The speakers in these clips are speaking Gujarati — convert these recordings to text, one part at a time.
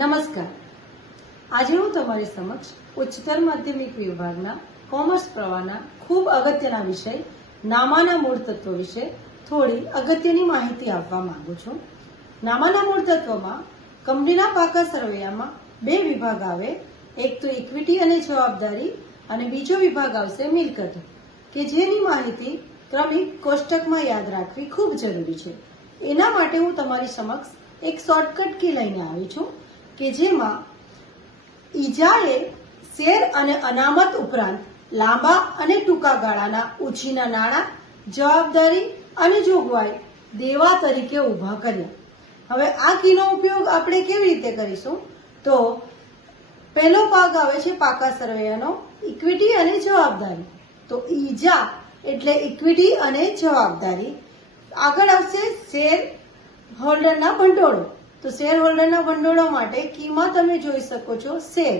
નમસ્કાર. આજે હું તમારી સમક્ષ ઉચ્ચતર માધ્યમિક વિભાગના કોમર્સ પ્રવાહના ખૂબ અગત્યના વિષય નામાના મૂળ તત્વો વિશે થોડી અગત્યની માહિતી આપવા માંગુ છું. નામાના મૂળ તત્વોમાં કંપનીના પાકા સરવૈયામાં બે વિભાગ આવે, એક તો ઇક્વિટી અને જવાબદારી અને બીજો વિભાગ આવશે મિલકત, કે જેની માહિતી ક્રમિક કોષ્ટકમાં યાદ રાખવી ખૂબ જરૂરી છે. એના માટે હું તમારી સમક્ષ એક શોર્ટકટ કી લઈને આવી છું કે જેમાં ઈજાએ શેર અને અનામત ઉપરાંત લાંબા અને ટૂંકા ગાળાના ઉછીના નાણાં, જવાબદારી અને જોગવાઈ દેવા તરીકે ઊભા કર્યા. હવે આ કીનો ઉપયોગ આપણે કેવી રીતે કરીશું? તો પહેલો ભાગ આવે છે પાકા સરવૈયાનો, ઇક્વિટી અને જવાબદારી. તો ઈજા એટલે ઇક્વિટી અને જવાબદારી. આગળ આવશે શેર હોલ્ડરના ભંડોળો. તો શેર હોલ્ડરના ભંડોળો માટે કીમાં તમે જોઈ શકો છો શેર,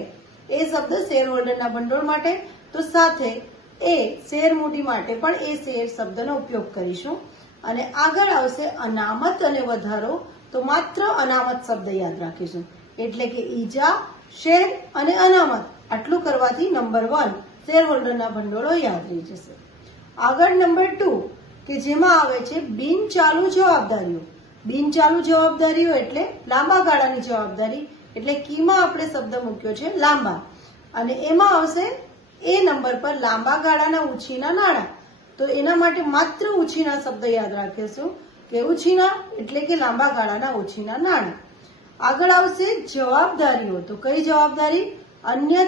એ શબ્દ શેર હોલ્ડરના ભંડોળ માટે. તો સાથે એ શેર મૂડી માટે પણ એ શેર શબ્દનો ઉપયોગ કરીશું. અને આગળ આવશે અનામત અને વધારો. તો માત્ર અનામત શબ્દ યાદ રાખીશું, એટલે કે ઈજા, શેર અને અનામત. આટલું કરવાથી નંબર 1 શેર હોલ્ડરના ભંડોળો યાદ રહી જશે. આગળ નંબર 2 કે જેમાં આવે છે બિનચાલુ જવાબદારીઓ. બિનચાલુ જવાબદારીઓ એટલે લાંબા ગાળાની જવાબદારી. એટલે કીમાં આપણે શબ્દ મૂક્યો છે લાંબા, અને એમાં આવશે એ નંબર પર લાંબા ગાળાના ઉછીના નાણાં. તો એના માટે માત્ર ઉછીના શબ્દ યાદ રાખીશું કે ઉછીના એટલે કે લાંબા ગાળાના ઉછીના નાણાં. આગળ આવશે જવાબદારીઓ. તો કઈ જવાબદારી? અન્ય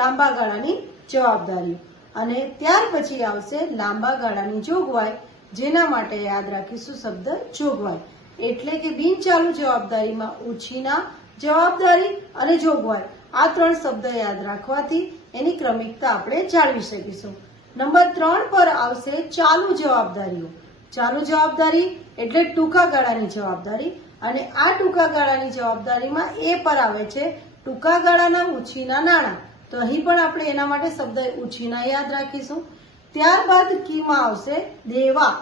લાંબા ગાળાની જવાબદારી. અને ત્યાર પછી આવશે લાંબા ગાળાની જોગવાઈ, જેના માટે યાદ રાખીશું શબ્દ જોગવાઈ. એટલે કે બિનચાલુ જવાબદારીમાં ઉછીના, જવાબદારી અને જોગવાઈ, આ 3 શબ્દ યાદ રાખવાથી એની ક્રમિકતા આપણે જાળવી શકીશું. નંબર 3 પર આવશે ચાલુ જવાબદારીઓ. ચાલુ જવાબદારી એટલે ટૂંકા ગાળાની જવાબદારી. અને આ ટૂંકા ગાળાની જવાબદારીમાં એ પર આવે છે ટૂંકા ગાળાના ઉછીના નાણાં. તો અહીં પણ આપણે એના માટે શબ્દ ઉછીના યાદ રાખીશું. ત્યારબાદ કીમાં આવશે દેવા.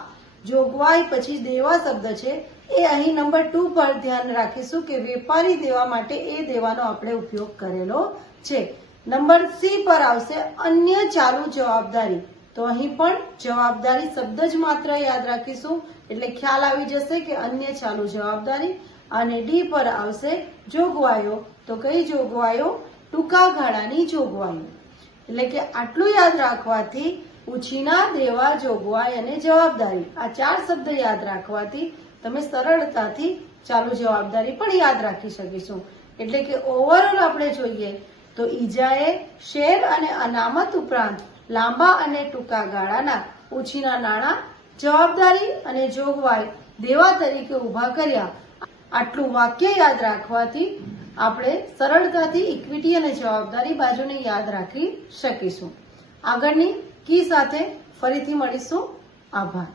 જોગવાઈ પછી દેવા શબ્દ છે, એ અહીં નંબર 2 પર ધ્યાન રાખીશું કે વેપારી દેવા માટે એ દેવાનો આપણે ઉપયોગ કરેલો છે. નંબર સી પર આવશે અન્ય ચાલુ જવાબદારી. તો અહીં પણ જવાબદારી શબ્દ જ માત્ર યાદ રાખીશું, એટલે ખ્યાલ આવી જશે કે અન્ય ચાલુ જવાબદારી. અને ડી પર આવશે જોગવાઈઓ. તો કઈ જોગવાઈઓ? ટૂંકા ગાળાની જોગવાઈઓ. એટલે કે આટલું યાદ રાખવાથી ઉછીના, દેવા, જોગવાઈ અને જવાબદારી, આ 4 શબ્દ યાદ રાખવાથી તમે સરળતાથી ચાલુ જવાબદારી પણ યાદ રાખી શકીશું. એટલે કે ઓવરઓલ આપણે જોઈએ તો ઈજાએ શેર અને અનામત ઉપરાંત લાંબા અને ટૂંકા ગાળાના ઉછીના નાણાં, જવાબદારી અને જોગવાઈ દેવા તરીકે ઊભા કર્યા. આટલું વાક્ય યાદ રાખવાથી આપણે સરળતાથી ઇક્વિટી અને જવાબદારી બાજુને યાદ રાખી શકીશું. આગળની કી સાથે ફરીથી મળીશું. આભાર.